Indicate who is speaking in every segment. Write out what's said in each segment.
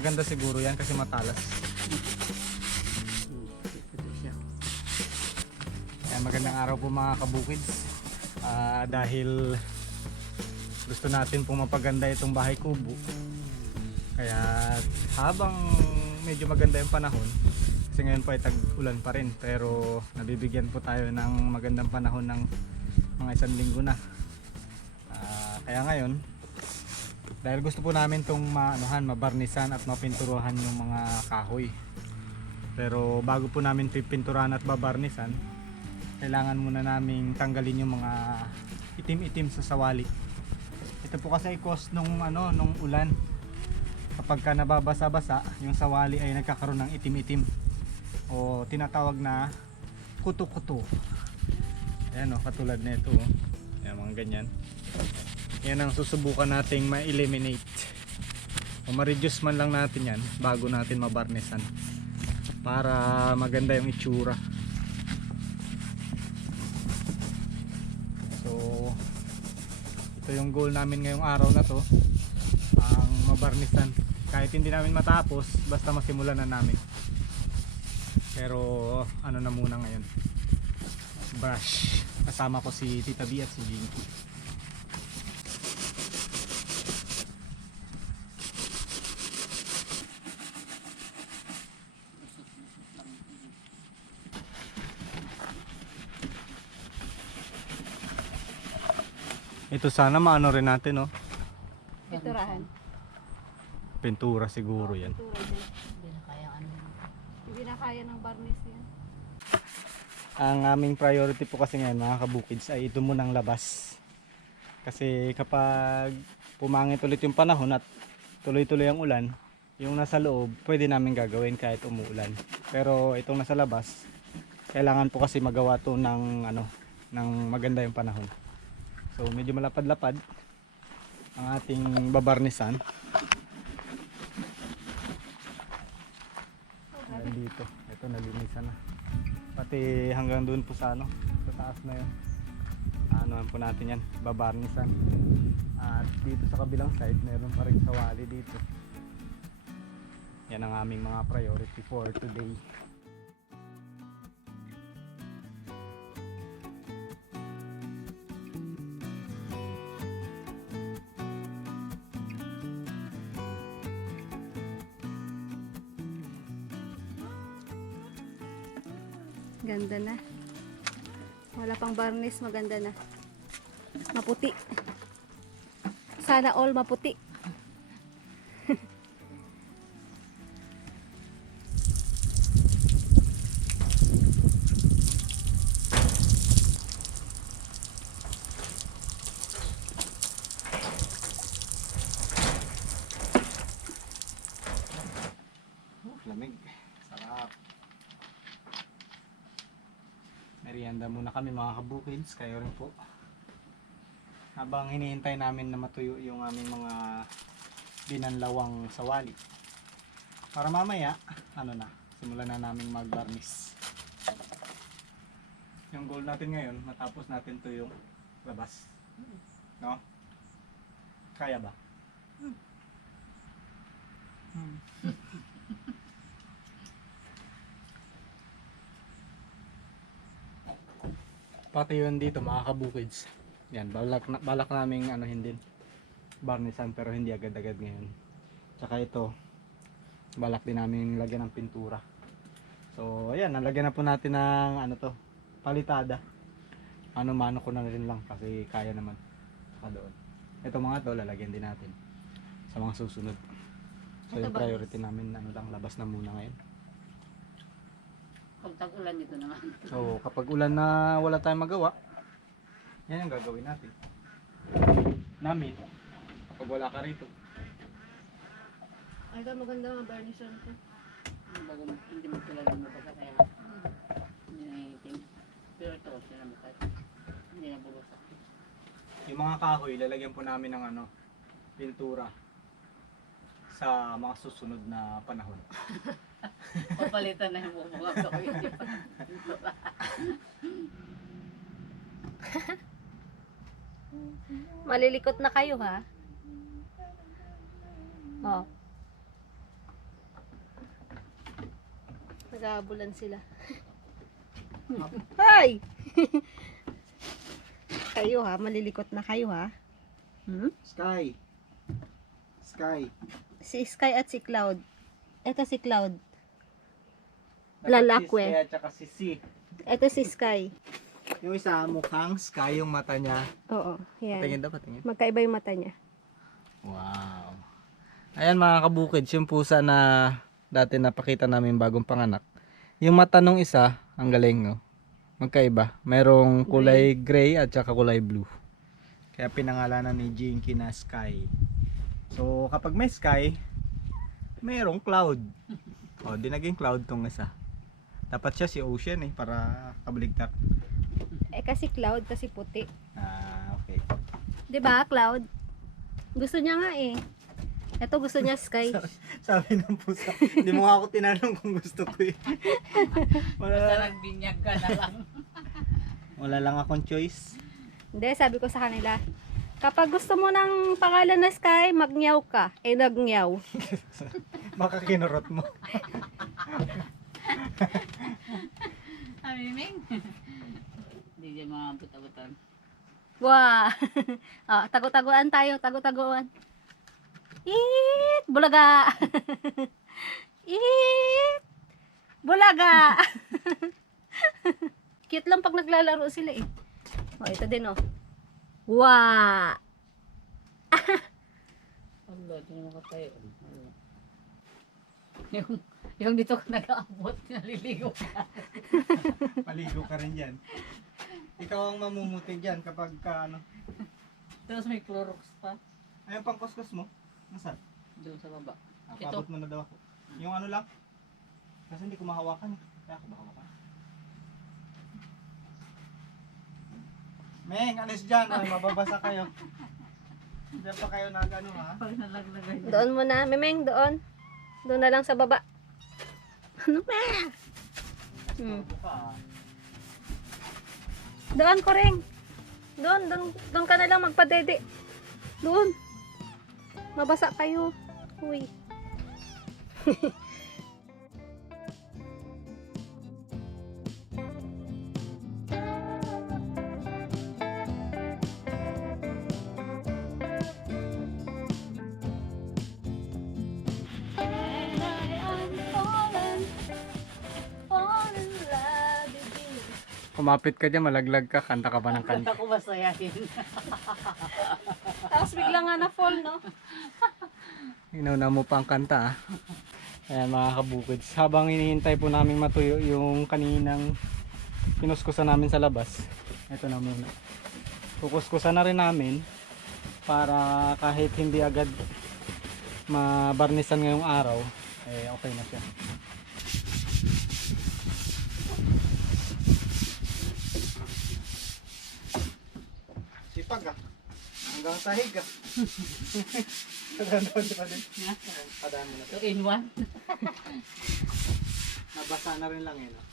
Speaker 1: maganda siguro yan kasi matalas. Kaya magandang araw po mga kabukids. Ah, dahil gusto natin pong mapaganda itong bahay kubo. Kaya habang medyo maganda yung panahon, kasi ngayon po ay tag-ulan pa rin, pero nabibigyan po tayo ng magandang panahon ng mga isang linggo na. Ah, kaya ngayon, dahil gusto po namin itong maanuhan, mabarnisan at mapinturuhan yung mga kahoy. Pero bago po namin pipinturahan at babarnisan, kailangan muna naming tanggalin yung mga itim-itim sa sawali. Ito po kasi cause nung ano nung ulan. Kapag ka nababasa-basa, yung sawali ay nagkakaroon ng itim-itim o tinatawag na kuto-kuto. Ayan o, katulad nito oh. Ayan, mga ganyan. Yan ang susubukan nating ma-eliminate. O ma-reduce man lang natin yan bago natin mabarnisan para maganda yung itsura. So, ito yung goal namin ngayong araw na to. Ang mabarnisan. Kahit hindi namin matapos, basta masimulan na namin. Pero, ano na muna ngayon. Brush. Kasama ko si Tita B at si Jinky. Ito sana maano rin natin, no?
Speaker 2: Piturahan.
Speaker 1: Pintura siguro yan.
Speaker 2: Pitura dyan.
Speaker 3: Hindi na kaya ano.
Speaker 2: Hindi na kaya ng barnis yan.
Speaker 1: Ang aming priority po kasi ngayon mga kabukids ay ito munang labas. Kasi kapag pumangit ulit yung panahon at tuloy-tuloy ang ulan, yung nasa loob pwede namin gagawin kahit umuulan. Pero itong nasa labas, kailangan po kasi magawa to ng ano, ng maganda yung panahon. So medyo malapad-lapad ang ating babarnisan. Hanggang dito. Ito nalinisan na. Pati hanggang doon po sa ano, sa taas na yun. Ano po natin yan, babarnisan. At dito sa kabilang side, meron pa rin sawali dito. Yan ang aming mga priority for today.
Speaker 2: Ganda na. Wala pang barnis, maganda na. Maputi. Sana all maputi.
Speaker 1: Oh, lamig. Sarap. Merienda muna kami mga kabukids. Kayo rin po. Habang hinihintay namin na matuyo yung aming mga binanlawang sawali. Para mamaya, ano na, simulan na namin mag-varnish. Yung goal natin ngayon, matapos natin to yung labas. No? Kaya ba? Hmm. Pati yun dito mga kabukids. Yan, balak, na, balak naming ano hindi barnisan pero hindi agad-agad ngayon. Tsaka ito, balak din namin lagyan ng pintura. So, ayan, nalagyan na po natin ng ano to, palitada. Ano-mano ko na rin lang kasi kaya naman. Saka doon. Ito mga to, lalagyan din natin sa mga susunod. So, yung
Speaker 3: Ito
Speaker 1: priority namin, ano lang, labas na muna ngayon.
Speaker 3: Pag tag-ulan dito naman.
Speaker 1: So, kapag ulan na wala tayong magawa, yan ang gagawin natin. Namin, kapag wala ka rito.
Speaker 2: Ay, maganda ang barnisan ko.
Speaker 3: Bago hindi mo kilala mo baka kaya hindi na itim. Pero ito, sila mo kahit hindi na bubasak.
Speaker 1: Yung mga kahoy, lalagyan po namin ng ano, pintura sa mga susunod na panahon.
Speaker 3: Papalitan na yung bubungap ko.
Speaker 2: Malilikot na kayo ha. Oh. Nag-aabulan sila. Hay! kayo ha, malilikot na kayo ha. Hmm?
Speaker 1: Sky. Sky.
Speaker 2: Si Sky at si Cloud. Ito si Cloud. Lalakwe.
Speaker 1: Saka si C.
Speaker 2: Ito si Sky.
Speaker 1: Yung isa mukhang Sky yung mata niya.
Speaker 2: Oo, yan.
Speaker 1: Patingin daw, patingin.
Speaker 2: Magkaiba yung mata niya.
Speaker 1: Wow. Ayan mga kabukids, yung pusa na dati napakita namin bagong panganak. Yung mata nung isa, ang galing no. Magkaiba. Merong kulay gray at saka kulay blue. Kaya pinangalanan ni Jinky na Sky. So kapag may Sky, merong cloud. O, di naging cloud tong isa. Dapat siya si Ocean eh, para kabaligtad.
Speaker 2: Eh kasi Cloud, kasi puti.
Speaker 1: Ah, okay.
Speaker 2: 'Di ba, Cloud? Gusto niya nga eh. Ito gusto niya Sky.
Speaker 1: Sabi ng pusa, hindi mo nga ako tinanong kung gusto ko eh.
Speaker 3: Basta
Speaker 1: Wala,
Speaker 3: nagbinyag ka na lang.
Speaker 1: wala lang akong choice.
Speaker 2: Hindi, sabi ko sa kanila, kapag gusto mo ng pangalan na Sky, magnyaw ka. Eh, nagnyaw.
Speaker 1: Baka kinurot mo.
Speaker 3: Amiming. Hindi dyan mga buta-butan.
Speaker 2: Wow! oh, tago-taguan tayo, tago-taguan. Eat! Bulaga! Eat! Bulaga! Cute lang pag naglalaro sila eh. Oh, ito din oh. Wow!
Speaker 3: Allah, di naman katayo. Allah. Yung, yung dito ka nag-aabot, naliligo ka.
Speaker 1: Paligo ka rin dyan. Ikaw ang mamumuti dyan kapag ka ano.
Speaker 3: Tapos may Clorox pa.
Speaker 1: Ayun pang kuskus mo. Nasaan?
Speaker 3: Doon sa baba.
Speaker 1: Ah,
Speaker 3: Ito.
Speaker 1: paabot mo na daw ako. Yung ano lang. Kasi hindi ko mahawakan. eh. Kaya ako mahawakan. Meng, alis dyan. Ay, mababasa kayo. Diyan pa kayo nag ano ha.
Speaker 3: Pag nalaglagay.
Speaker 2: Doon mo na, Memeng, doon. Doon na lang sa baba. Ano ba? Hmm. Doon ko rin. Doon, doon, doon ka na lang magpadede. Doon. Mabasa kayo. Uy.
Speaker 1: Kumapit ka dyan, malaglag ka, kanta ka ba ng kanta?
Speaker 3: Ako masayahin.
Speaker 2: Tapos bigla nga na fall, no?
Speaker 1: Inauna mo pa ang kanta ah. Ayan mga kabukids. Habang hinihintay po namin matuyo yung kaninang kinuskusan namin sa labas. Ito na muna. Kukuskusan na rin namin para kahit hindi agad mabarnisan ngayong araw, eh okay na siya. Sipag ah. Hanggang sahig ah. Padaan pa din. Padaan mo na.
Speaker 3: Two in one.
Speaker 1: Nabasa na rin lang yun. ah.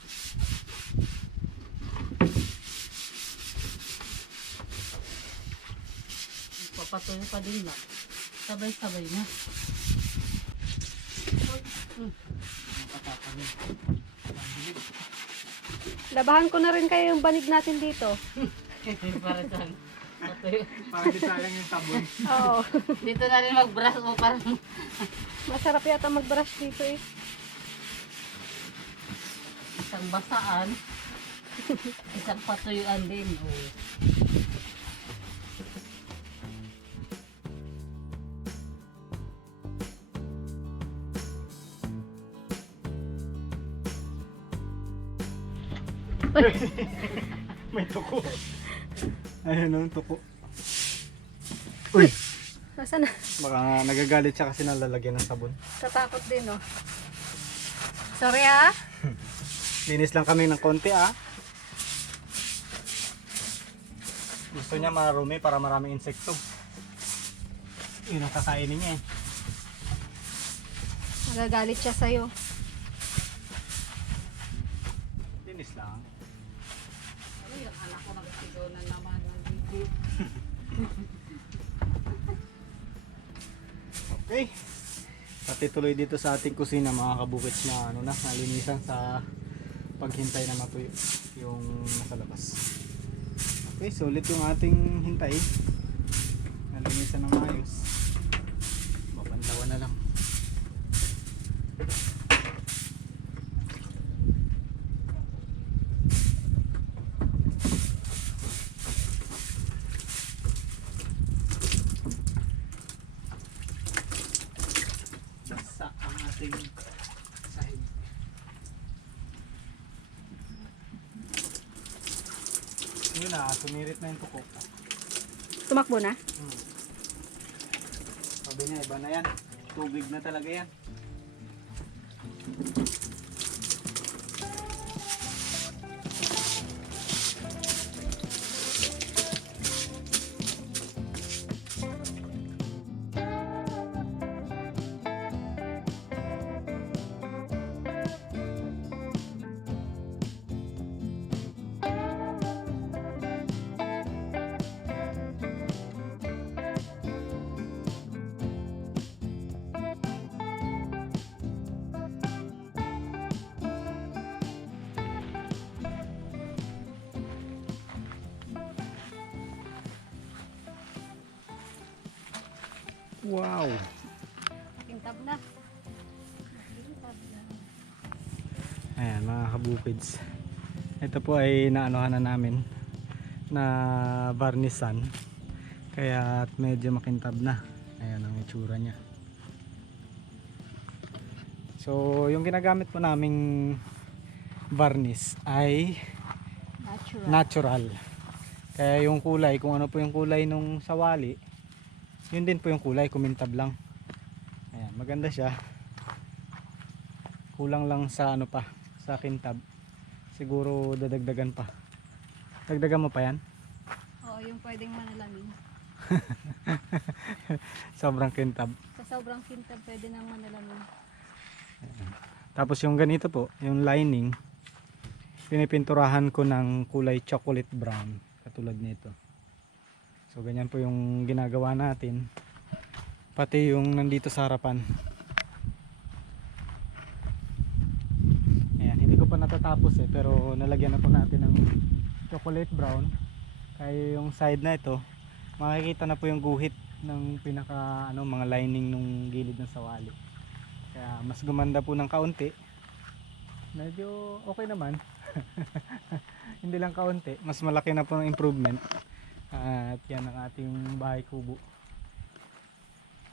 Speaker 3: Papatuloy pa din lang. Sabay-sabay na.
Speaker 2: Labahan ko na rin kayo yung banig natin dito.
Speaker 3: para saan?
Speaker 1: Para di sayang yung sabon.
Speaker 2: Oo.
Speaker 3: Dito na rin mag-brush mo parang
Speaker 2: Masarap yata mag-brush dito eh.
Speaker 3: isang basaan. Isang patuyuan din. Oh.
Speaker 1: May tuko. Ayun ang tuko. Uy!
Speaker 2: Nasaan na?
Speaker 1: Baka nagagalit siya kasi nalalagyan ng sabon.
Speaker 2: Tatakot din, oh. Sorry ah.
Speaker 1: Linis lang kami ng konti ah. Gusto niya marumi para maraming insekto. Yun ang kakainin niya eh.
Speaker 2: Magagalit siya sa'yo.
Speaker 1: Okay. Parte tuloy dito sa ating kusina mga kabukits na ano na, nalinisan sa paghintay na matuyo yung nasa labas. Okay, sulit yung ating hintay. Nalinisan ng maayos. Mabanlawan na lang. Basta ang ating sahig. Yun sumirit na yung tukok.
Speaker 2: Tumakbo na?
Speaker 1: Hmm. Sabi niya, iba na yan. Tubig na talaga yan. Wow!
Speaker 2: Pintab na.
Speaker 1: Ayan mga kabukids. Ito po ay naanohan na namin na varnisan. Kaya medyo makintab na. Ayan ang itsura niya. So yung ginagamit po naming varnish ay
Speaker 2: Natural.
Speaker 1: natural. Kaya yung kulay, kung ano po yung kulay nung sawali, yun din po yung kulay, kumintab lang. Ayan, maganda siya. Kulang lang sa ano pa, sa kintab. Siguro dadagdagan pa. Dagdagan mo pa yan?
Speaker 2: Oo, yung pwedeng manalamin.
Speaker 1: Sobrang kintab.
Speaker 2: Sa sobrang kintab, pwede nang manalamin.
Speaker 1: Tapos yung ganito po, yung lining, pinipinturahan ko ng kulay chocolate brown, katulad nito. So ganyan po yung ginagawa natin. Pati yung nandito sa harapan. Ayan, hindi ko pa natatapos eh, pero nalagyan na po natin ng chocolate brown. Kaya yung side na ito, makikita na po yung guhit ng pinaka ano mga lining nung gilid ng sawali. Kaya mas gumanda po ng kaunti. Medyo okay naman. Hindi lang kaunti. Mas malaki na po ng improvement. At yan ang ating bahay kubo.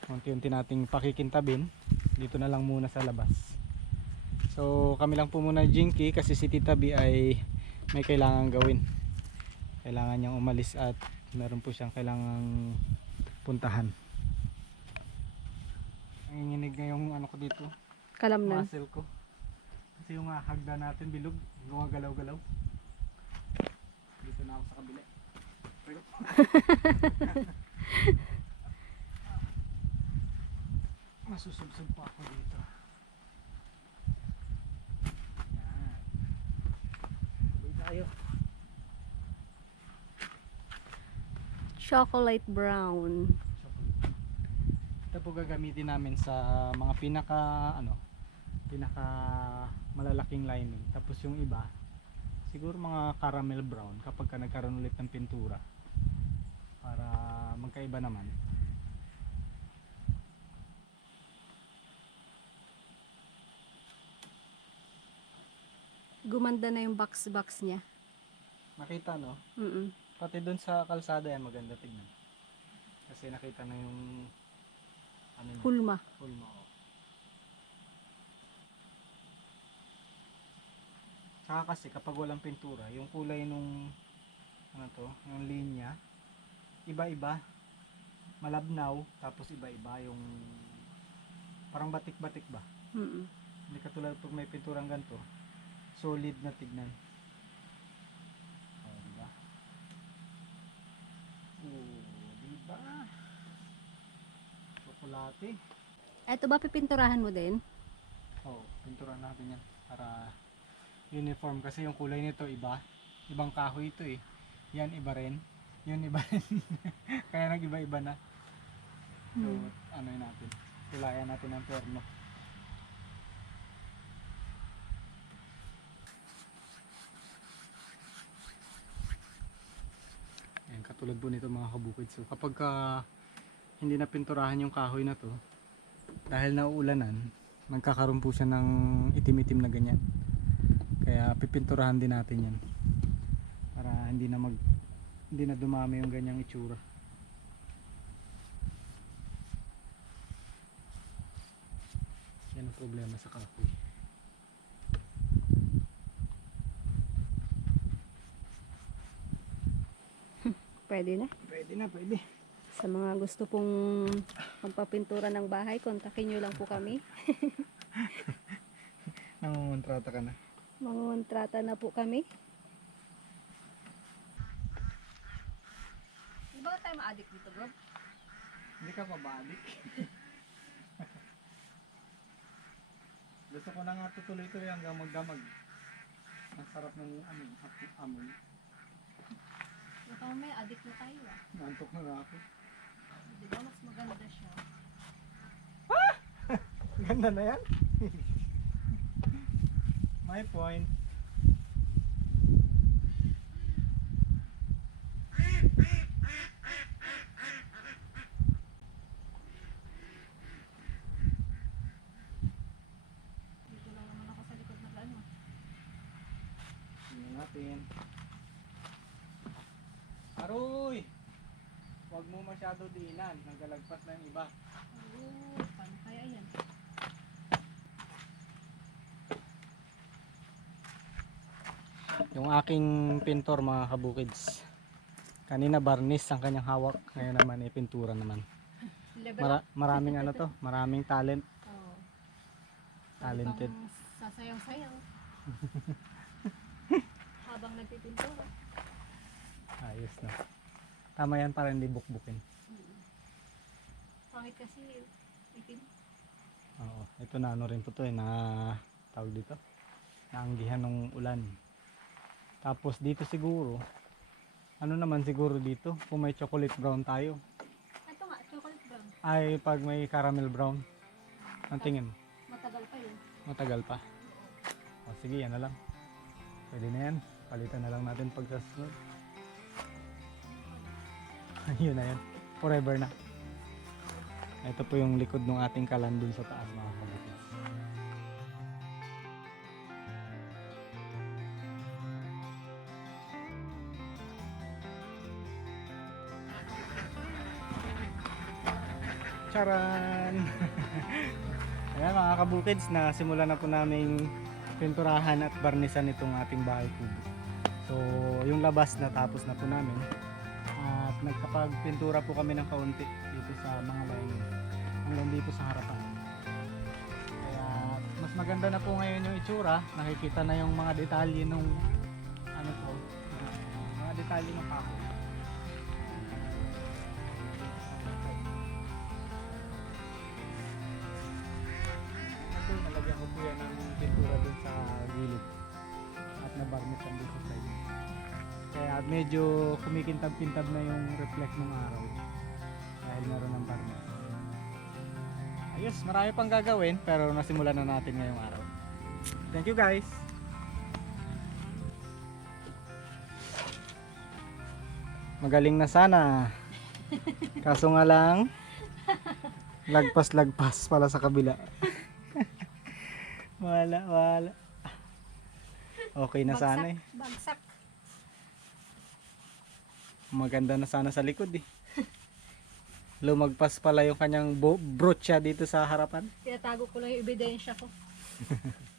Speaker 1: Unti-unti nating pakikintabin. Dito na lang muna sa labas. So kami lang po muna Jinky kasi si Tita B ay may kailangan gawin. Kailangan niyang umalis at meron po siyang kailangang puntahan. Nanginginig na yung ano ko dito
Speaker 2: Kalamnan.
Speaker 1: muscle ko. Kasi yung hagda natin bilog, gumagalaw-galaw. Dito na ako sa kabila. Masusubsob pa ako dito. Yan. Sabay tayo.
Speaker 2: Chocolate brown.
Speaker 1: Chocolate. Ito po gagamitin namin sa mga pinaka ano, pinaka malalaking lining. Tapos yung iba, siguro mga caramel brown kapag ka nagkaroon ulit ng pintura. Para magkaiba naman.
Speaker 2: Gumanda na yung box-box niya.
Speaker 1: Makita no?
Speaker 2: Mm
Speaker 1: Pati doon sa kalsada yan maganda tignan. Kasi nakita na yung ano niya,
Speaker 2: Hulma.
Speaker 1: Hulma. oh. Saka kasi kapag walang pintura, yung kulay nung ano to, yung linya, iba-iba. Malabnaw, tapos iba-iba yung parang batik-batik ba?
Speaker 2: Mm
Speaker 1: Hindi katulad pag may pinturang ganito, solid na tignan. Oh, diba? Oh, diba? Chocolate.
Speaker 2: Eto ba pipinturahan mo din?
Speaker 1: Oh, pinturan natin yan para uniform kasi yung kulay nito iba. Ibang kahoy ito eh. Yan iba rin. Yun iba. Kaya nag iba-iba na. So,
Speaker 2: Hmm.
Speaker 1: ano yun natin. Tulayan natin ang perno. Ayan, katulad po nito mga kabukid. So kapag ka hindi na pinturahan yung kahoy na to, dahil nauulanan, magkakaroon po siya ng itim-itim na ganyan. Kaya pipinturahan din natin yan. Para hindi na mag hindi na dumami yung ganyang itsura. Yan ang problema sa kahoy.
Speaker 2: Pwede na.
Speaker 1: Pwede na, pwede.
Speaker 2: Sa mga gusto pong magpapintura ng bahay, kontakin nyo lang po kami.
Speaker 1: Nangungontrata ka na.
Speaker 2: Manguntrata na po kami. Ba tayo ma-addict dito, bro?
Speaker 1: Hindi ka pabalik. Gusto ko na nga tutuloy-tuloy hanggang magdamag. Ang sarap ng amoy. amoy.
Speaker 2: Baka mamaya addict na tayo ah.
Speaker 1: Nantok na nga ako.
Speaker 2: Di ba mas maganda siya?
Speaker 1: Ganda na yan. My point.
Speaker 2: Dito lang naman ako sa likod ng ano.
Speaker 1: Tingnan natin. Aroy! Huwag diinan. Nagalagpas na yung iba.
Speaker 2: Oo, paano kaya yan?
Speaker 1: Yung aking pintor mga kabukids. Kanina barnis ang kanyang hawak. Ngayon naman ay pintura naman. Mara- maraming ano to, maraming talent.
Speaker 2: Oo.
Speaker 1: Talented.
Speaker 2: Sasayaw-sayaw. Habang nagpipintura.
Speaker 1: Ayos na. Tama yan para hindi bukbukin.
Speaker 2: Pangit kasi itim.
Speaker 1: Oo. Ito na ano rin po to eh, na tawag dito. Naanggihan ng ulan. Tapos dito siguro, ano naman siguro dito, kung may chocolate brown tayo,
Speaker 2: Ito nga, chocolate brown.
Speaker 1: ay pag may caramel brown, ang tingin,
Speaker 2: Matagal pa yun.
Speaker 1: matagal pa. O sige, yan na lang. Pwede na yan. Palitan na lang natin pag sa sunod. Yun na yan. Forever na. Ito po yung likod ng ating kalan dun sa taas mga kabukis. Charan! Ayan mga kabukids, na simulan na po namin pinturahan at barnisan itong ating bahay kubo. So, yung labas na tapos na po namin. Nagkapagpintura po kami ng kaunti dito sa mga line hanggang dito sa harapan. Kaya mas maganda na po ngayon yung itsura. Nakikita na yung mga detalye nung ano po, uh, mga detalye ng kahoy. Kumikintab-kintab na yung reflect ng araw dahil meron ng barniz. Ayos, marami pang gagawin pero nasimulan na natin ngayong araw. Thank you guys! Magaling na sana. Kaso nga lang, lagpas-lagpas pala sa kabila. wala, wala. Okay na sana eh.
Speaker 2: Bagsak.
Speaker 1: Maganda na sana sa likod eh. Lumagpas pala yung kanyang brooch dito sa harapan.
Speaker 2: Tinatago ko lang yung ebidensya ko.